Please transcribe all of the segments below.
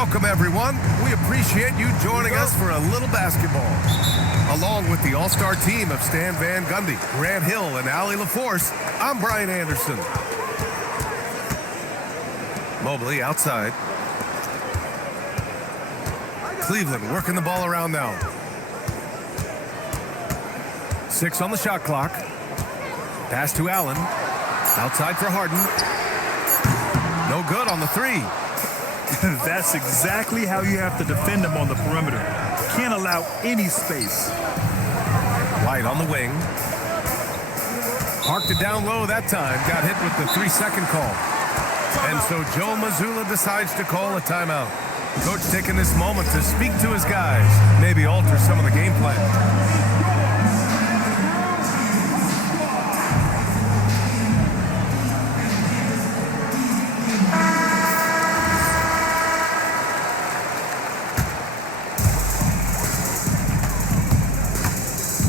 Welcome, everyone. We appreciate you joining us for a little basketball. Along with the all-star team of Stan Van Gundy, Grant Hill, and Allie LaForce, I'm Brian Anderson. Mobley outside. Cleveland working the ball around now. 6 on the shot clock. Pass to Allen. Outside for Harden. No good on the 3. That's exactly how you have to defend them on the perimeter. Can't allow any space. White on the wing. Parked it down low that time. Got hit with the 3-second call. And so Joe Mazzulla decides to call a timeout. Coach taking this moment to speak to his guys. Maybe alter some of the game plan.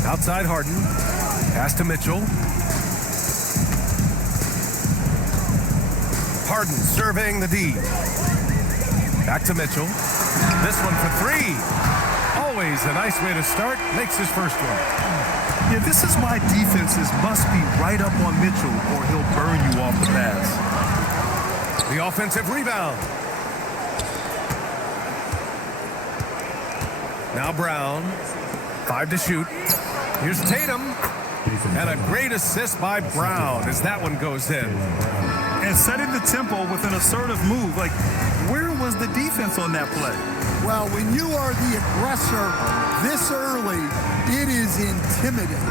Outside Harden. Pass to Mitchell. Harden surveying the D. Back to Mitchell. This one for 3. Always a nice way to start. Makes his first one. Yeah, this is why defenses must be right up on Mitchell or he'll burn you off the pass. The offensive rebound. Now Brown. 5 to shoot. Here's Tatum. And a great assist by Brown as that one goes in. And setting the tempo with an assertive move. Like, where was the defense on that play? Well, when you are the aggressor this early, it is intimidating.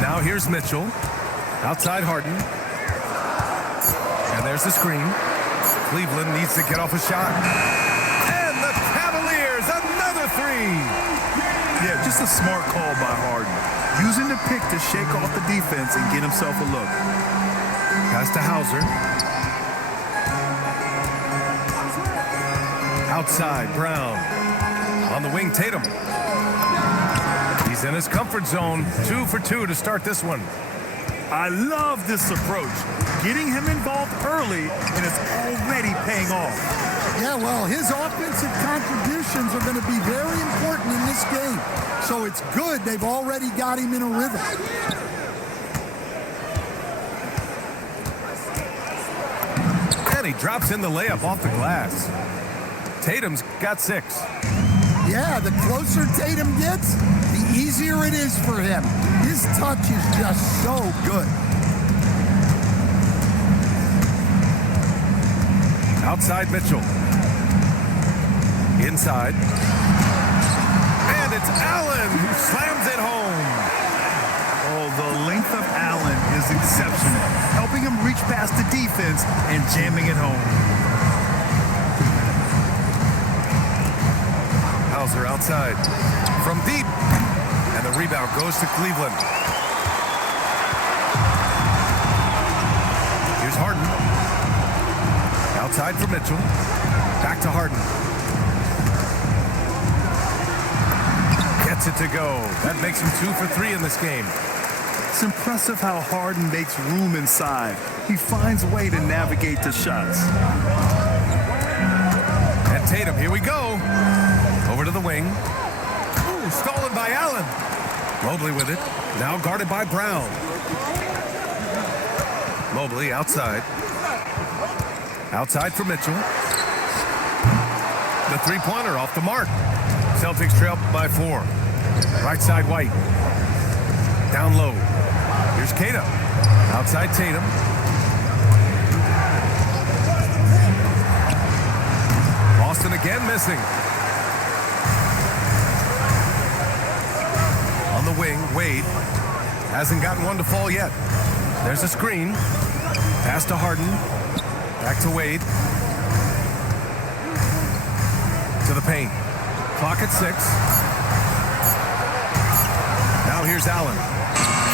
Now here's Mitchell. Outside Harden. And there's the screen. Cleveland needs to get off a shot. And the Cavaliers, another 3. Yeah, just a smart call by Harden. Using the pick to shake off the defense and get himself a look. Pass to Hauser. Outside, Brown. On the wing, Tatum. He's in his comfort zone. 2 for 2 to start this one. I love this approach. Getting him involved early, and it's already paying off. Yeah, well, his offensive contributions are going to be very important in this game. So it's good they've already got him in a rhythm. And he drops in the layup off the glass. Tatum's got 6. Yeah, the closer Tatum gets, the easier it is for him. His touch is just so good. Outside Mitchell. Inside. And it's Allen who slams it home. Oh, the length of Allen is exceptional. Helping him reach past the defense and jamming it home. Hauser outside. From deep. And the rebound goes to Cleveland. Here's Harden. Outside for Mitchell. Back to Harden. Gets it to go. That makes him 2 for 3 in this game. It's impressive how Harden makes room inside. He finds a way to navigate the shots. And Tatum, here we go. Over to the wing. Ooh, stolen by Allen. Mobley with it. Now guarded by Brown. Mobley outside. Outside for Mitchell. The 3-pointer off the mark. Celtics trail by 4. Right side White. Down low. Here's Cato. Outside Tatum. Boston again missing. On the wing, Wade. Hasn't gotten one to fall yet. There's a screen. Pass to Harden. Back to Wade. To the paint. Clock at 6. Now here's Allen.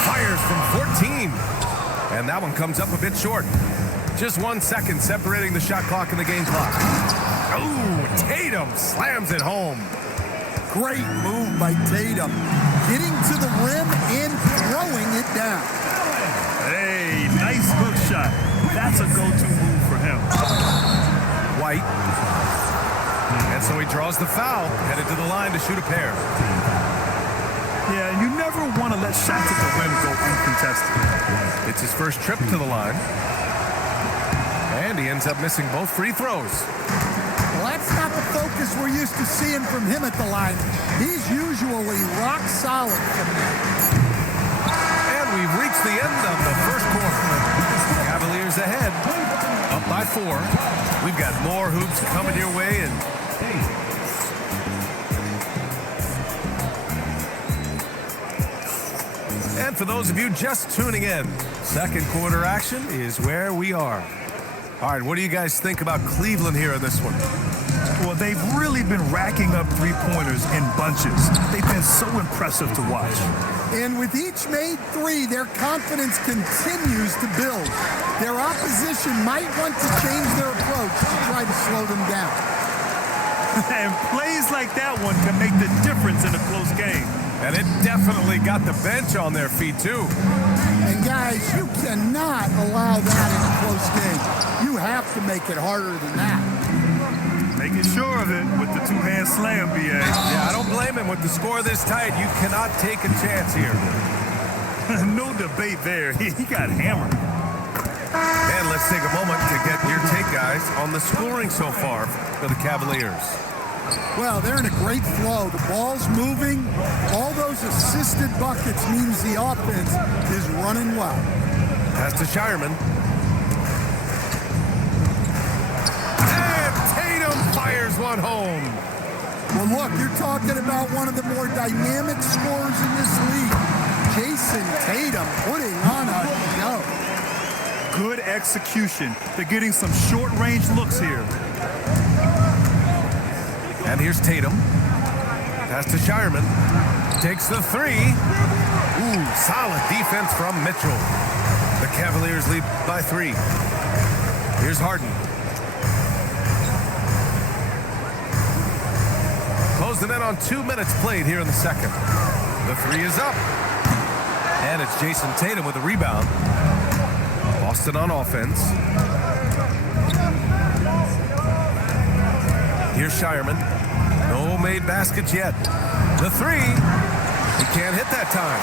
Fires from 14. And that one comes up a bit short. Just 1 second separating the shot clock and the game clock. Oh, Tatum slams it home. Great move by Tatum. Getting to the rim and throwing it down. Hey, nice hook shot. That's a go-to move for him. tight. And so he draws the foul, headed to the line to shoot a pair. Yeah, you never want to let shots at the rim go uncontested. It's his first trip to the line. And he ends up missing both free throws. Well, that's not the focus we're used to seeing from him at the line. He's usually rock solid from there. And we've reached the end of the first quarter. Cavaliers ahead, up by 4. We've got more hoops coming your way. And for those of you just tuning in, second quarter action is where we are. All right, what do you guys think about Cleveland here in this one? Well, they've really been racking up three-pointers in bunches. They've been so impressive to watch. And with each made three, their confidence continues to build. Their opposition might want to change their approach to try to slow them down. And plays like that one can make the difference in a close game. And it definitely got the bench on their feet, too. And guys, you cannot allow that in a close game. You have to make it harder than that. Making sure of it with the two-hand slam, BA. Yeah, I don't blame him. With the score this tight, you cannot take a chance here. No debate there. He got hammered. And let's take a moment to get your take, guys, on the scoring so far for the Cavaliers. Well, they're in a great flow. The ball's moving. All those assisted buckets means the offense is running well. Pass to Shireman. And Tatum fires one home. Well, look, you're talking about one of the more dynamic scorers in this league. Jason Tatum putting on a show. Good execution. They're getting some short-range looks here. And here's Tatum. Pass to Shireman. Takes the three. Ooh, solid defense from Mitchell. The Cavaliers lead by 3. Here's Harden. Close the net on 2 minutes played here in the second. The three is up. And it's Jason Tatum with a rebound. Boston on offense. Here's Shireman. No made baskets yet. The three. He can't hit that time.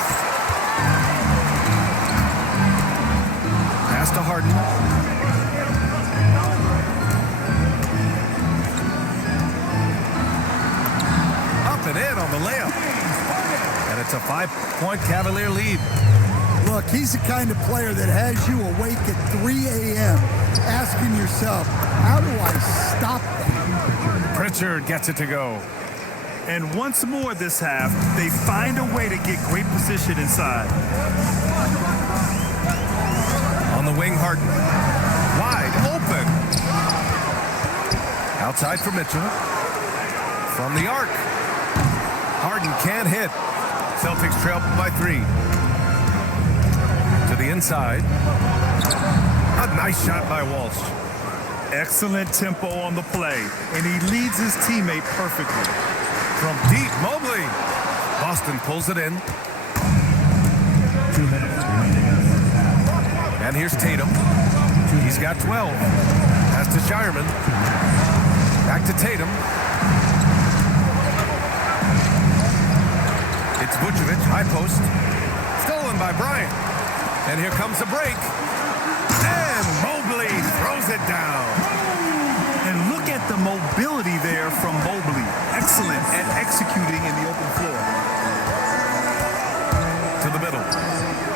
Pass to Harden. Up and in on the layup. And it's a 5-point Cavalier lead. Look, he's the kind of player that has you awake at 3 a.m. asking yourself, how do I stop that? Pritchard gets it to go. And once more this half, they find a way to get great position inside. On the wing, Harden. Wide open. Outside for Mitchell. From the arc. Harden can't hit. Celtics trail by 3. To the inside. A nice shot by Walsh. Excellent tempo on the play, and he leads his teammate perfectly. From deep, Mobley. Boston pulls it in. And here's Tatum. He's got 12. Pass to Shireman. Back to Tatum. It's Vucevic, high post. Stolen by Bryant. And here comes the break. And Mobley throws it down. And look at the mobility there from Mobley. Excellent at executing in the open floor. To the middle.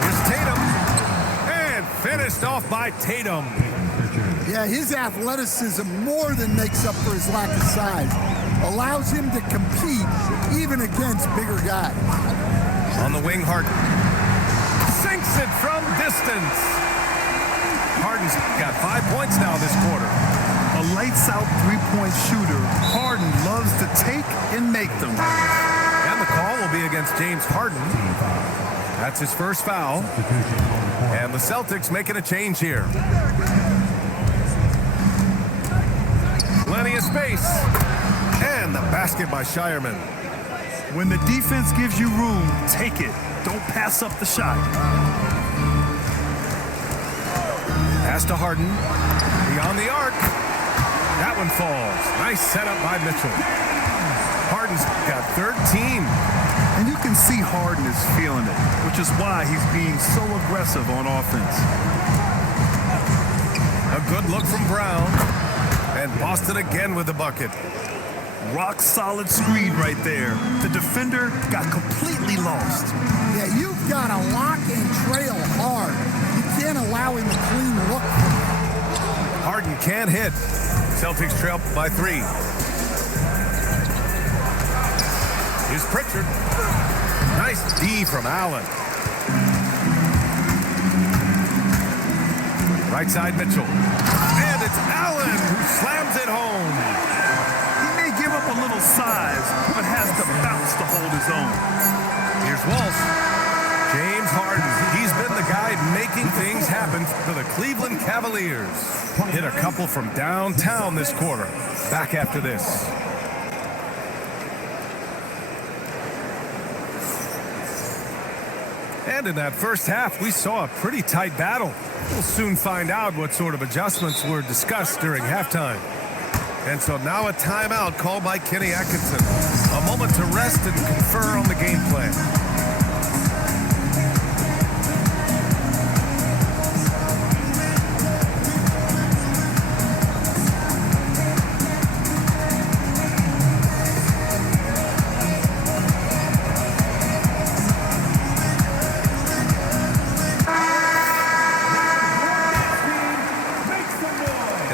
Here's Tatum. And finished off by Tatum. Yeah, his athleticism more than makes up for his lack of size. Allows him to compete even against bigger guys. On the wing, Harden. Sinks it from distance. Harden's got 5 points now this quarter. A lights-out three-point shooter. Harden loves to take and make them. And the call will be against James Harden. That's his first foul. And the Celtics making a change here. Plenty of space. And the basket by Shireman. When the defense gives you room, take it. Don't pass up the shot. Pass to Harden. Beyond the arc. That one falls. Nice setup by Mitchell. Harden's got 13. And you can see Harden is feeling it, which is why he's being so aggressive on offense. A good look from Brown. And Boston again with the bucket. Rock solid screen right there. The defender got completely lost. Yeah, you've got to lock and trail hard. You can't allow him a clean look. Harden can't hit. Celtics trail by 3. Here's Pritchard. Nice D from Allen. Right side Mitchell. And it's Allen who slams it home. He may give up a little size, but has the bounce to hold his own. Here's Walsh. James Harden. He's been the guy making things happen for the Cleveland Cavaliers. Hit a couple from downtown this quarter. Back after this. And in that first half, we saw a pretty tight battle. We'll soon find out what sort of adjustments were discussed during halftime. And so now a timeout called by Kenny Atkinson. A moment to rest and confer on the game plan.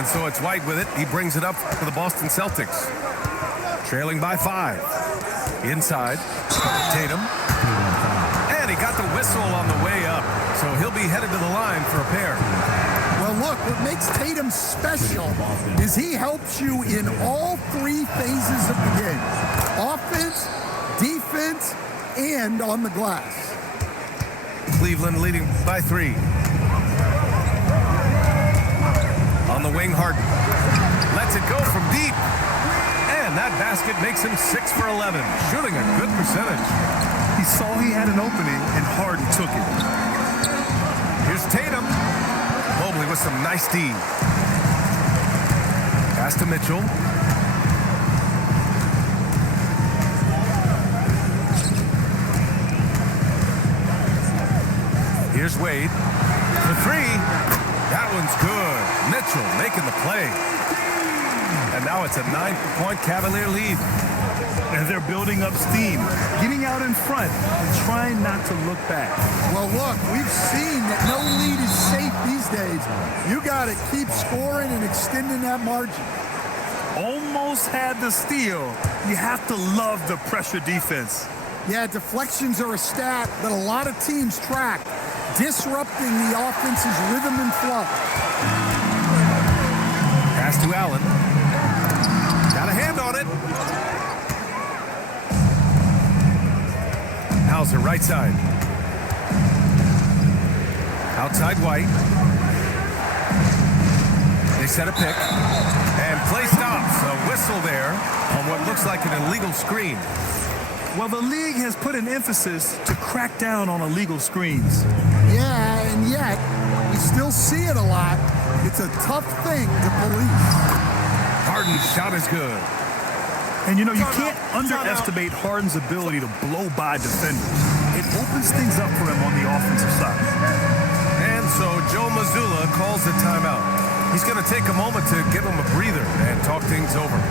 So it's White with it. He brings it up for the Boston Celtics. Trailing by 5. Inside. Tatum. And he got the whistle on the way up. So he'll be headed to the line for a pair. Well, look, what makes Tatum special is he helps you in all 3 phases of the game. Offense, defense, and on the glass. Cleveland leading by 3. On the wing, Harden lets it go from deep. And that basket makes him 6 for 11, shooting a good percentage. He saw he had an opening, and Harden took it. Here's Tatum. Mobley with some nice D. Pass to Mitchell. Here's Wade. The 3. That one's good. Mitchell making the play. And now it's a 9-point Cavalier lead. And they're building up steam, getting out in front and trying not to look back. Well, look, we've seen that no lead is safe these days. You got to keep scoring and extending that margin. Almost had the steal. You have to love the pressure defense. Yeah, deflections are a stat that a lot of teams track, disrupting the offense's rhythm and flow. Pass to Allen. Got a hand on it. Hauser, right side. Outside White. They set a pick. And play stops. A whistle there on what looks like an illegal screen. Well, the league has put an emphasis to crack down on illegal screens. Yeah, and yet, we still see it a lot. It's a tough thing to police. Harden's shot is good. And you know, you can't underestimate Harden's ability to blow by defenders. It opens things up for him on the offensive side. And so Joe Mazzulla calls a timeout. He's going to take a moment to give him a breather and talk things over.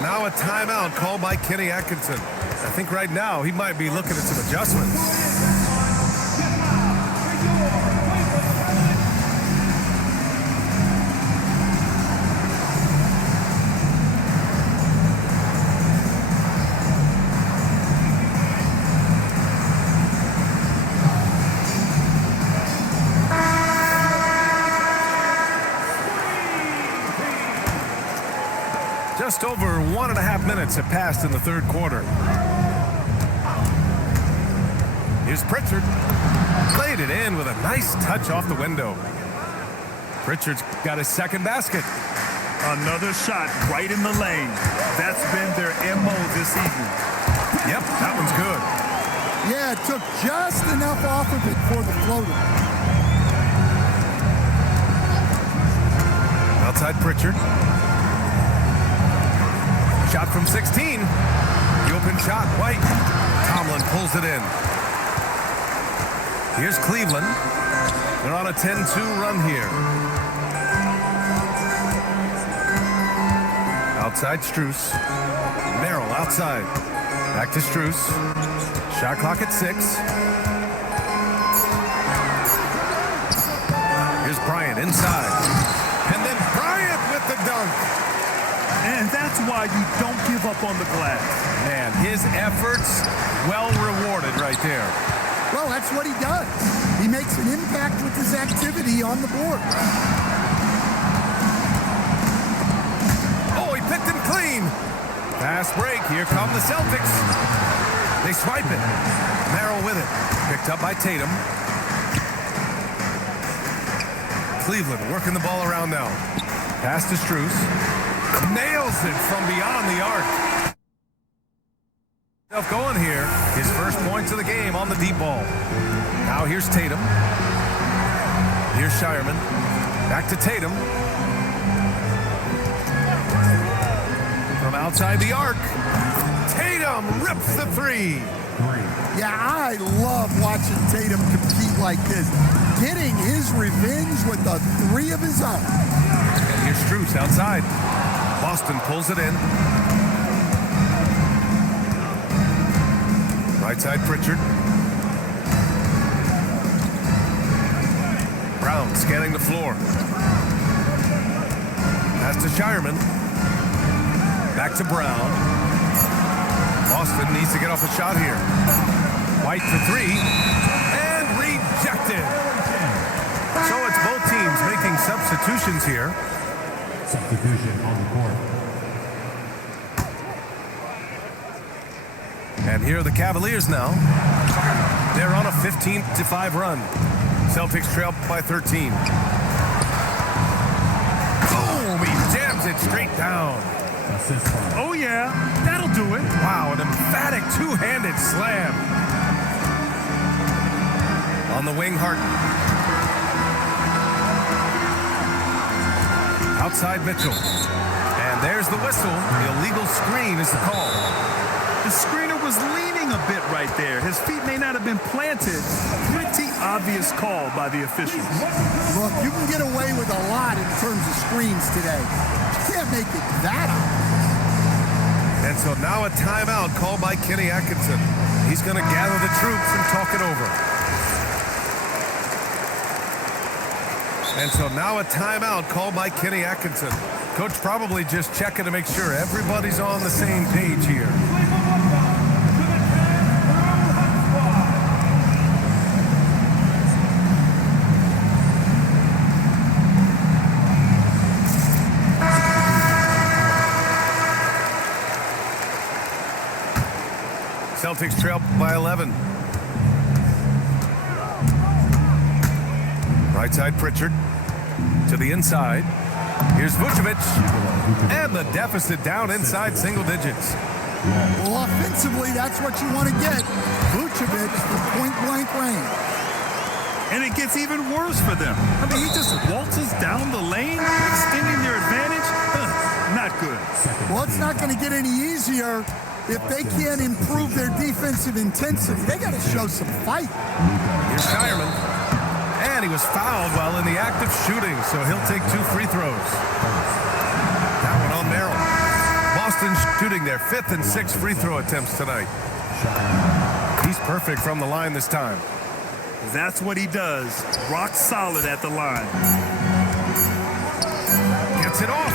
Now a timeout called by Kenny Atkinson. I think right now he might be looking at some adjustments. Just over 1.5 minutes have passed in the third quarter. Here's Pritchard. Played it in with a nice touch off the window. Pritchard's got his second basket. Another shot right in the lane. That's been their MO this evening. Yep, that one's good. Yeah, it took just enough off of it for the floater. Outside Pritchard. Shot from 16. The open shot, White. Tomlin pulls it in. Here's Cleveland. They're on a 10-2 run here. Outside Strus. Merrill outside. Back to Strus. Shot clock at 6. Here's Bryant inside. And then Bryant with the dunk. And that's why you don't give up on the glass. Man, his efforts well rewarded right there. Well, that's what he does. He makes an impact with his activity on the board. Oh, he picked him clean. Fast break. Here come the Celtics. They swipe it. Merrill with it. Picked up by Tatum. Cleveland working the ball around now. Pass to Strus. Nails it from beyond the arc. Going here. His first points of the game on the deep ball. Now here's Tatum. Here's Shireman. Back to Tatum. From outside the arc. Tatum rips the three. Yeah, I love watching Tatum compete like this. Getting his revenge with a three of his own. And here's Strus outside. Boston pulls it in. Right side Pritchard. Brown scanning the floor. Pass to Shireman. Back to Brown. Boston needs to get off a shot here. White for three. And rejected. So it's both teams making substitutions here. Substitution on the court. And here are the Cavaliers now. They're on a 15-5 run. Celtics trail by 13. Boom! He jams it straight down. Oh, yeah. That'll do it. Wow, an emphatic two-handed slam. On the wing, Harden. Outside Mitchell. And there's the whistle. The illegal screen is the call. The screener was leaning a bit right there. His feet may not have been planted. Pretty obvious call by the officials. Look, you can get away with a lot in terms of screens today. You can't make it that obvious. And so now a timeout called by Kenny Atkinson. He's going to gather the troops and talk it over. And so now a timeout called by Kenny Atkinson. Coach probably just checking to make sure everybody's on the same page here. Celtics trail by 11. Right side Pritchard to the inside. Here's Vucevic. And the deficit down inside single digits. Well, offensively, that's what you want to get. Vucevic from point-blank range. And it gets even worse for them. I mean, he just waltzes down the lane, extending their advantage. Not good. Well, it's not going to get any easier if they can't improve their defensive intensity. They got to show some fight. Here's Shireman. And he was fouled while in the act of shooting, so he'll take 2 free throws. That one on Merrill. Boston shooting their 5th and 6th free throw attempts tonight. He's perfect from the line this time. That's what he does. Rock solid at the line. Gets it off.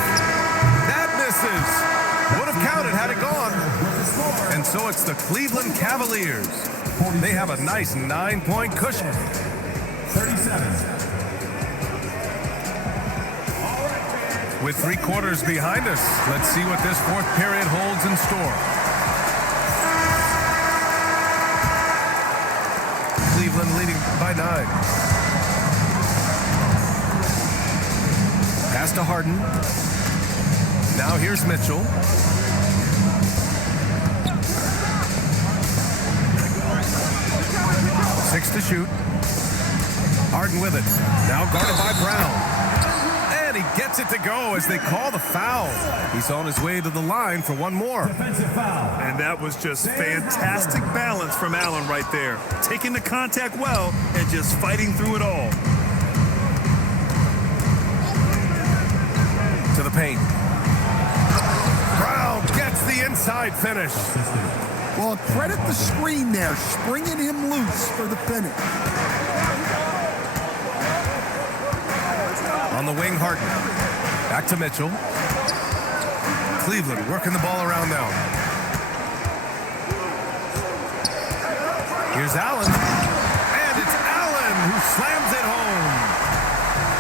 That misses. Would have counted had it gone. And so it's the Cleveland Cavaliers. They have a nice 9-point cushion. 37. With 3 quarters behind us, let's see what this fourth period holds in store. Cleveland leading by 9. Pass to Harden. Now here's Mitchell. Six to shoot. Harden with it. Now guarded by Brown. And he gets it to go as they call the foul. He's on his way to the line for one more. Defensive foul. And that was just fantastic balance from Allen right there. Taking the contact well and just fighting through it all. To the paint. Brown gets the inside finish. Well, credit the screen there, springing him loose for the finish. On the wing, Harden. Back to Mitchell. Cleveland working the ball around now. Here's Allen. And it's Allen who slams it home.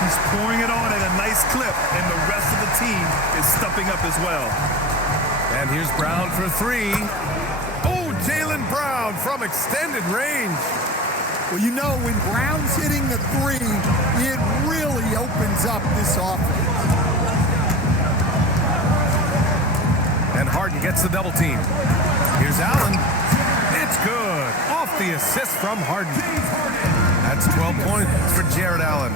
He's pouring it on at a nice clip, and the rest of the team is stepping up as well. And here's Brown for 3. Oh, Jaylen Brown from extended range. Well, you know, when Brown's hitting the 3, it really opens up this offense. And Harden gets the double team. Here's Allen. It's good. Off the assist from Harden. That's 12 points for Jared Allen.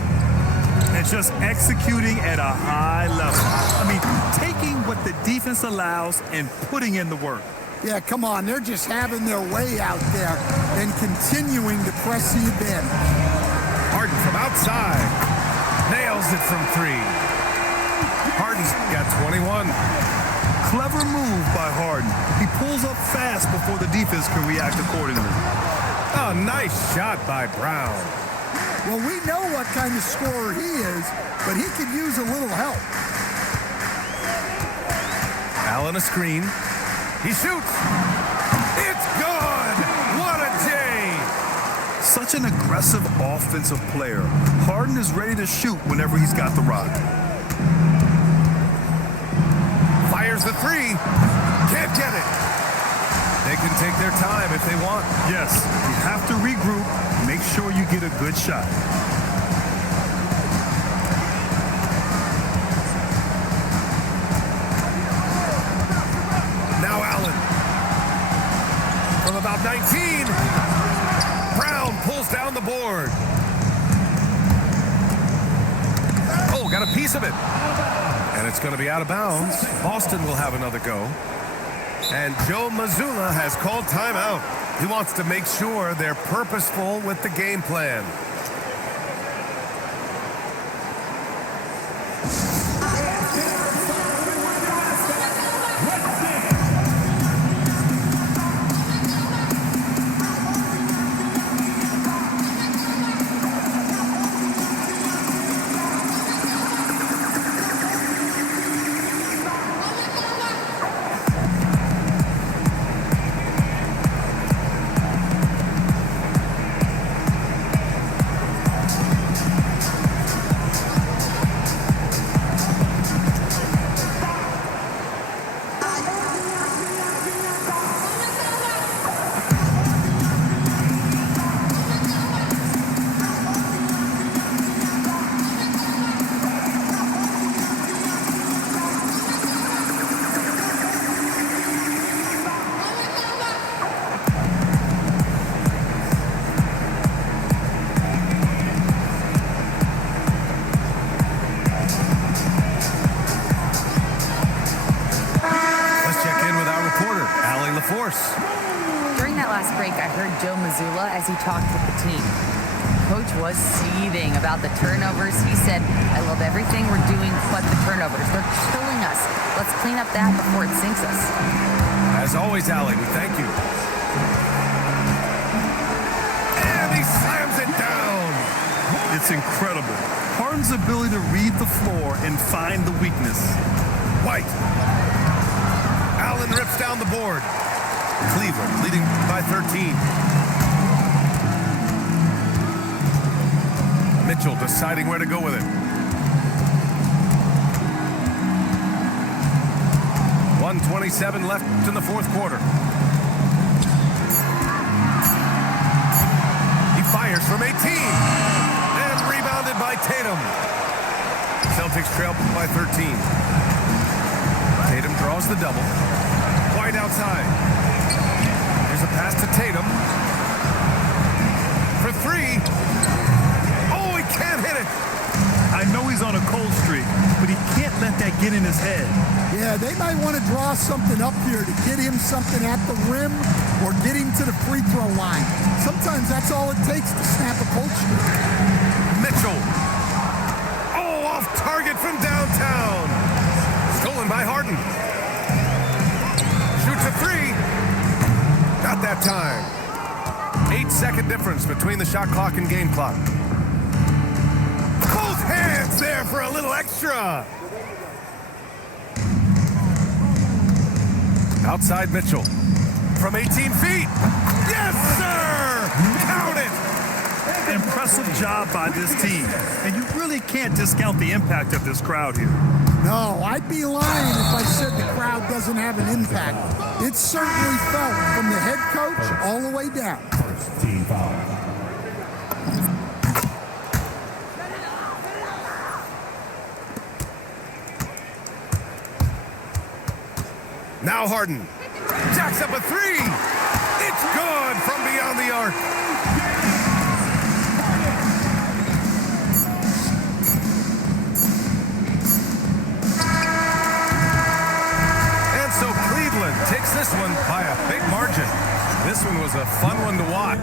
And just executing at a high level. I mean, taking what the defense allows and putting in the work. Yeah, come on. They're just having their way out there and continuing to press the advantage. Harden from outside. Nails it from 3. Harden's got 21. Clever move by Harden. He pulls up fast before the defense can react accordingly. Oh, nice shot by Brown. Well, we know what kind of scorer he is, but he could use a little help. Allen a screen. He shoots. It's good. What a J. Such an aggressive offensive player. Harden is ready to shoot whenever he's got the rock. Fires the 3. Can't get it. They can take their time if they want. Yes, you have to regroup. Make sure you get a good shot. Now Allen. From about 19. Brown pulls down the board. Oh, got a piece of it. And it's going to be out of bounds. Boston will have another go. And Joe Mazzulla has called timeout. He wants to make sure they're purposeful with the game plan. During that last break, I heard Joe Mazzulla as he talked with the team. Coach was seething about the turnovers. He said, I love everything we're doing but the turnovers. They're killing us. Let's clean up that before it sinks us. As always, Allie, we thank you. And he slams it down. It's incredible. Harden's ability to read the floor and find the weakness. White. Allen rips down the board. Cleveland leading by 13. Mitchell deciding where to go with it. 1:27 left in the fourth quarter. He fires from 18 and rebounded by Tatum. Celtics trail by 13. Tatum draws the double. Wide outside. Here's a pass to Tatum. For three. Oh, he can't hit it. I know he's on a cold streak, but he can't let that get in his head. Yeah, they might want to draw something up here to get him something at the rim or get him to the free throw line. Sometimes that's all it takes to snap a cold streak. Mitchell. Oh, off target from downtown. Stolen by Harden. Shoots a three. Not that time. 8-second difference between the shot clock and game clock. Both hands there for a little extra. Outside Mitchell. From 18 feet. Yes, sir! Count it! Impressive job by this team. And you really can't discount the impact of this crowd here. No, I'd be lying if I said the crowd doesn't have an impact. It certainly felt from the head coach all the way down. First team foul. Now Harden jacks up a three. It's good from beyond the arc. And so Cleveland takes this one by a big margin. This one was a fun one to watch.